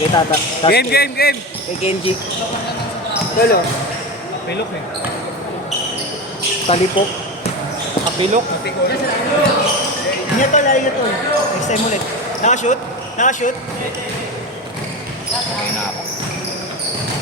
Kay Tata. Game. Kay Kenji. Lolo. Pilok eh. Talipok. Kapilok. Ingat tol, ingat tol. Next time ulit. Nakashoot? Nakashoot?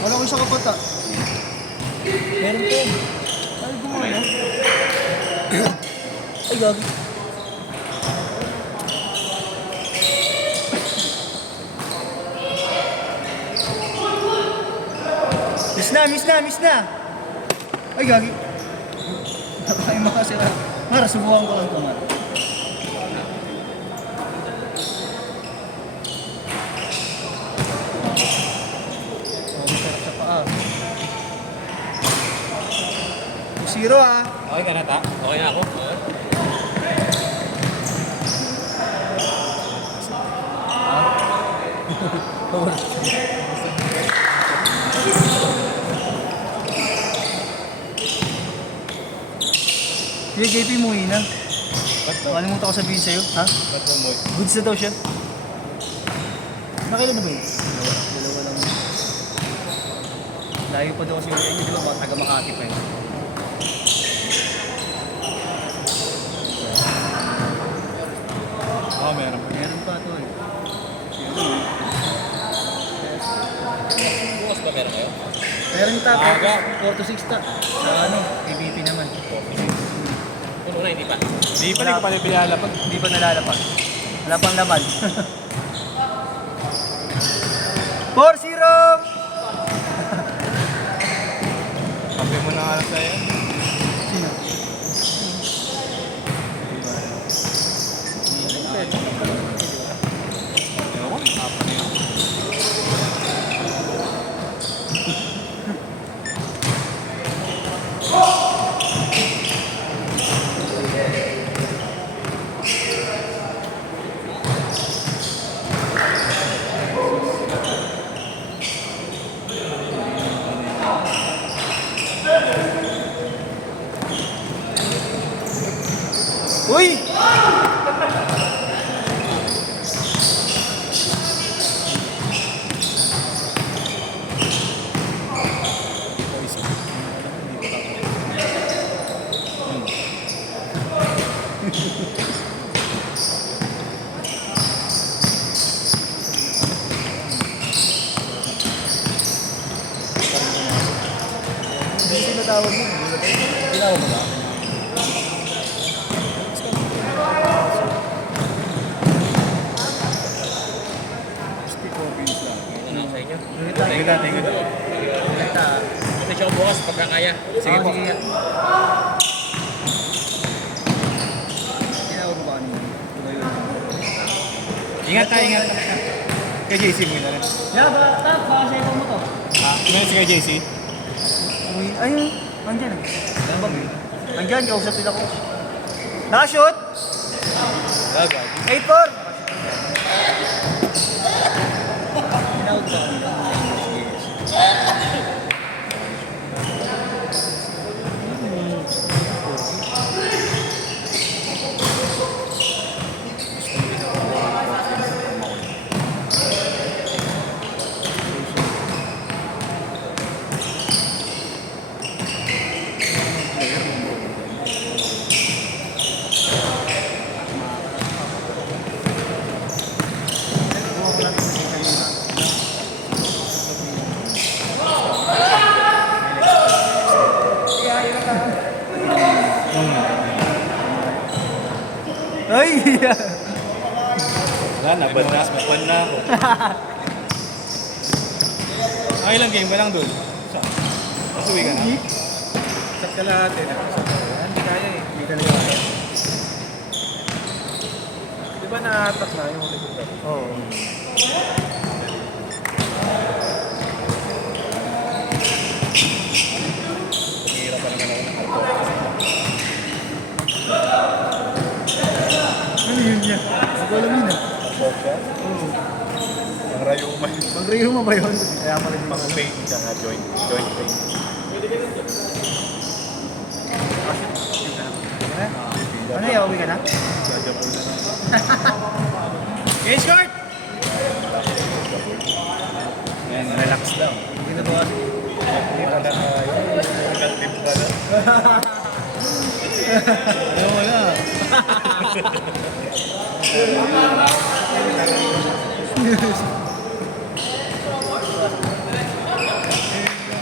Wala ko isang kapata. Meron ko. Ay, gumana. Ay, gagi. Miss na. Ay, gagi. Napakain makasira. Mara, subukan ko lang ito, Mara. Sarap sa paa. 2-0 ah. Okay ka na ta? Okay na ako? Sige, JP, muwi na. Nakalimutan ko sabihin sa'yo, ha? Ba't mo mo? Goods na daw siya. Nakailan na ba yun? Dalawa lang. Layo pa daw kasi yung di ba? Baka taga Makati pa yun. Meron. Meron pa ito eh. Bukas ba meron kayo? Meron yung top. Aga. 4 to 6 ta. Sa ano, PBP naman. Puno na, hindi pa. Hindi pa nilalapag. Hindi pa nalalapag. Wala pang laman. 4-0! Kape mo na nga lang sa'yo. Sino? Ewan ko, apa na yun. Uy! Hindi sinatawag mo. Tinawag mo ba? Ano sa inyo? Thank you. Ito siya ko bukas pagka kaya. Sige po. Sige. Tinawag mo ba kanina? Ingat. Kay JC mo na rin. Yeah, baka sa mo to. Tingnan si kay JC. Uy, ayun. Andyan. Ano ba? Andyan, kausap nila ko. Nakashoot! Lagag. 8-4! Tinawag ba kanina? Ay! Wala na, ban na ako. Ay, ilang game ka lang doon? Saan? Masuwi ka na? Sat ka lahat eh. Hindi kaya eh. Hindi ka nagkaya. Di ba na-attack na yung ulit ko? Oo. Pag-ihirap pa naman ako ng alcohol. Ano yun niya? Mag-alamin na. Sobrang? Oo. Ang rayuma. Mag-reho mo ba yun? Kaya pala yung Mga pain ka nga, joint pain. Ano yan? Uwi ka na? Jajabol na lang. Okay, short! Relax lang. Hindi na ba kasi? Hindi pala tayo. Negative pala. Wala.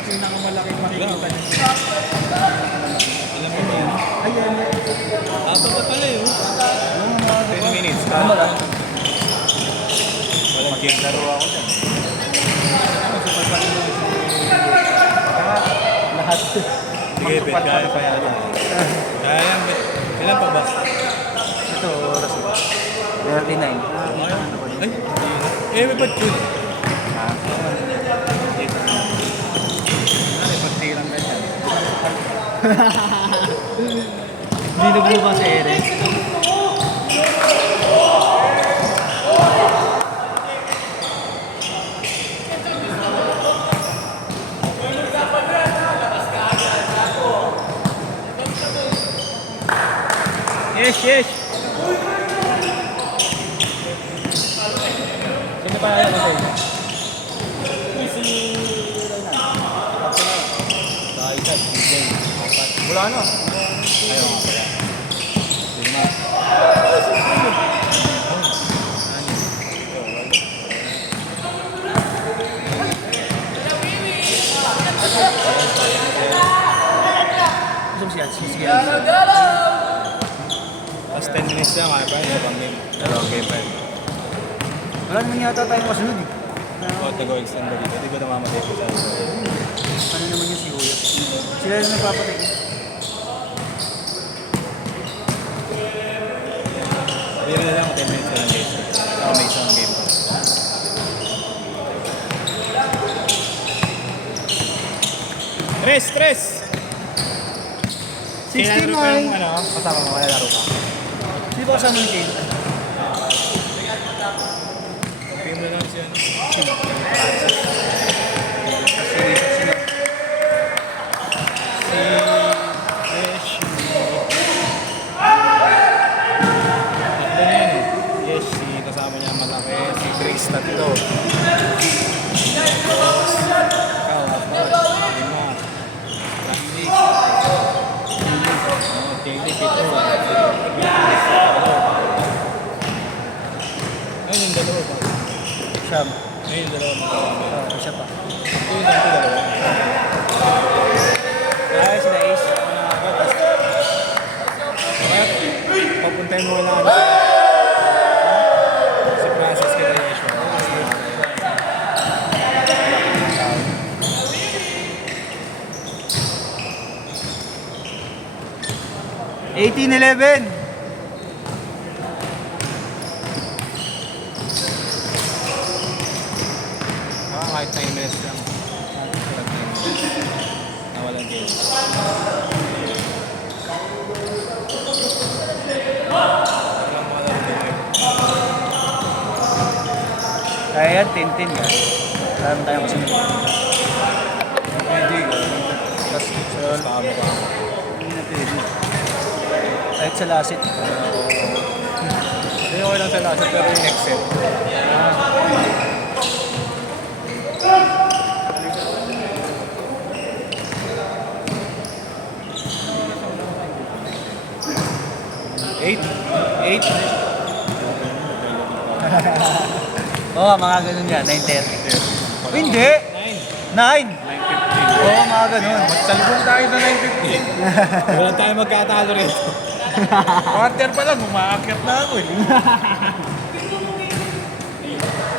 Pinakamalaking makikita niyo. Alam mo yan? Ayan. Haba pa pala yun. 10 minutes. Tama lang. Walang game. Laro ako dyan. Lahat. Sige, bet. Kaya pa yata. Kaya yan, bet. Ilan pa ba? Ito, oras ba? 39. Ay, eh, may ba't yun? Ay, pagtirang na dyan. Hindi na bukas si Eric. Yes, yes. Sino pa yan natin? Kaisa, DJ. Wala na. Ayaw nga pala. Sige na. Gusto siya, Tapos 10 minutes lang, kaya pa yun. Dalawang game. Dalawang game pa yun. Wala naman yata tayong kasunod eh. O, tago-extend ba dito? Hindi ko namamatay ko sa Ano naman yung si Kuya? Sila na nagpapatay. Sabi na lang, 10 minutes lang guys. Saka may isang game pa. Tres! 69. Ano, kasama mo, kaya laro ka. Di ba kasama yung game? Game na lang siya. Sino? Yes, si kasama niya malaki, si Grace tatlo. Tapos, ikaw, apat, 5. Randy, pito. Ayun yung dalawa ba? Siyam. Ayun yung dalawa magkasama. Isa pa. Ayun yung dalawa. Kaya sila Ace. Kaya, papuntahin mo lang si Francis kay Yeshua. 18-11. Kahit 9 minutes lang. Nawalan game. Kaya yan, 10-10 ka. Wala naman tayong kasunod. Pwede ka. Tapos, Tapos pakamo ka. hindi na pwede. Kahit sa lasit. Hindi okay lang sa last pero yung next set. Eight. Oo, mga ganun yan. 9:30. Hindi! 9! 9:15. Oo, mga ganun. Salubong tayo sa 9:15. Wala tayo magkatalo rin. Quarter pa lang, umaakyat na ako eh.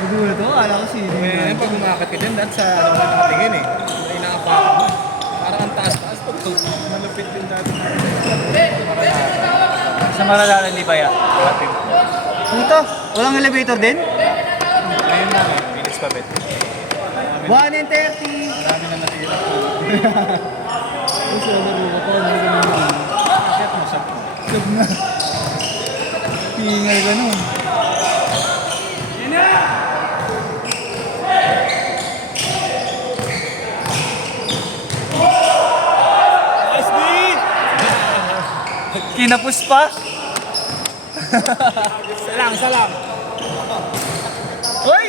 Siguro to, alam ko sino. Eh, pag umakit ka dyan, dahil sa ano ka nakatingin eh. May nakapakan mo. Parang ang taas-taas pag malupit din dati. Sa Maralala, hindi pa yan. Puta, walang elevator din? Ayun na, minutes pa bet. 1:30! Marami na natira. Gusto na buka ko, hindi ko naman. Akyat mo, sab. Sab na. Hingal ka nun. SD! Kinapos pa? Salang! Hoy!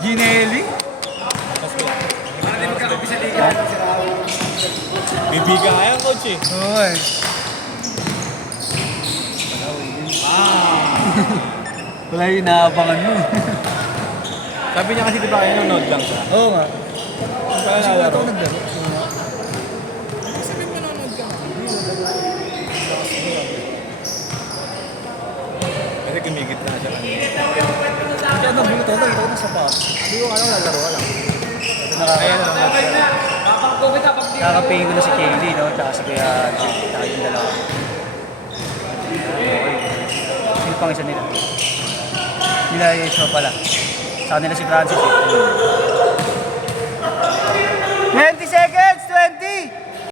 Ginelli? Bibigayan, coach eh. Oo eh. Wala yung inaabangan mo. Sabi niya kasi di ba kayo nanonood lang siya. Oo nga. Ang pala Kasi wala nalaro. ako naglaro. Sabi mo nanonood ka na. Kasi gumigit na siya kanina. Kaya nabuto na ito na sa pa. Hindi ko alam, nalaro ka lang. Ayan lang. Nakakapain ko na si Kaylee, no? Tsaka si Kuya, tsaka yung dalawa. Okay. Sino pang isa nila? Nila Yeshua pala. Sa kanila si Francis eh.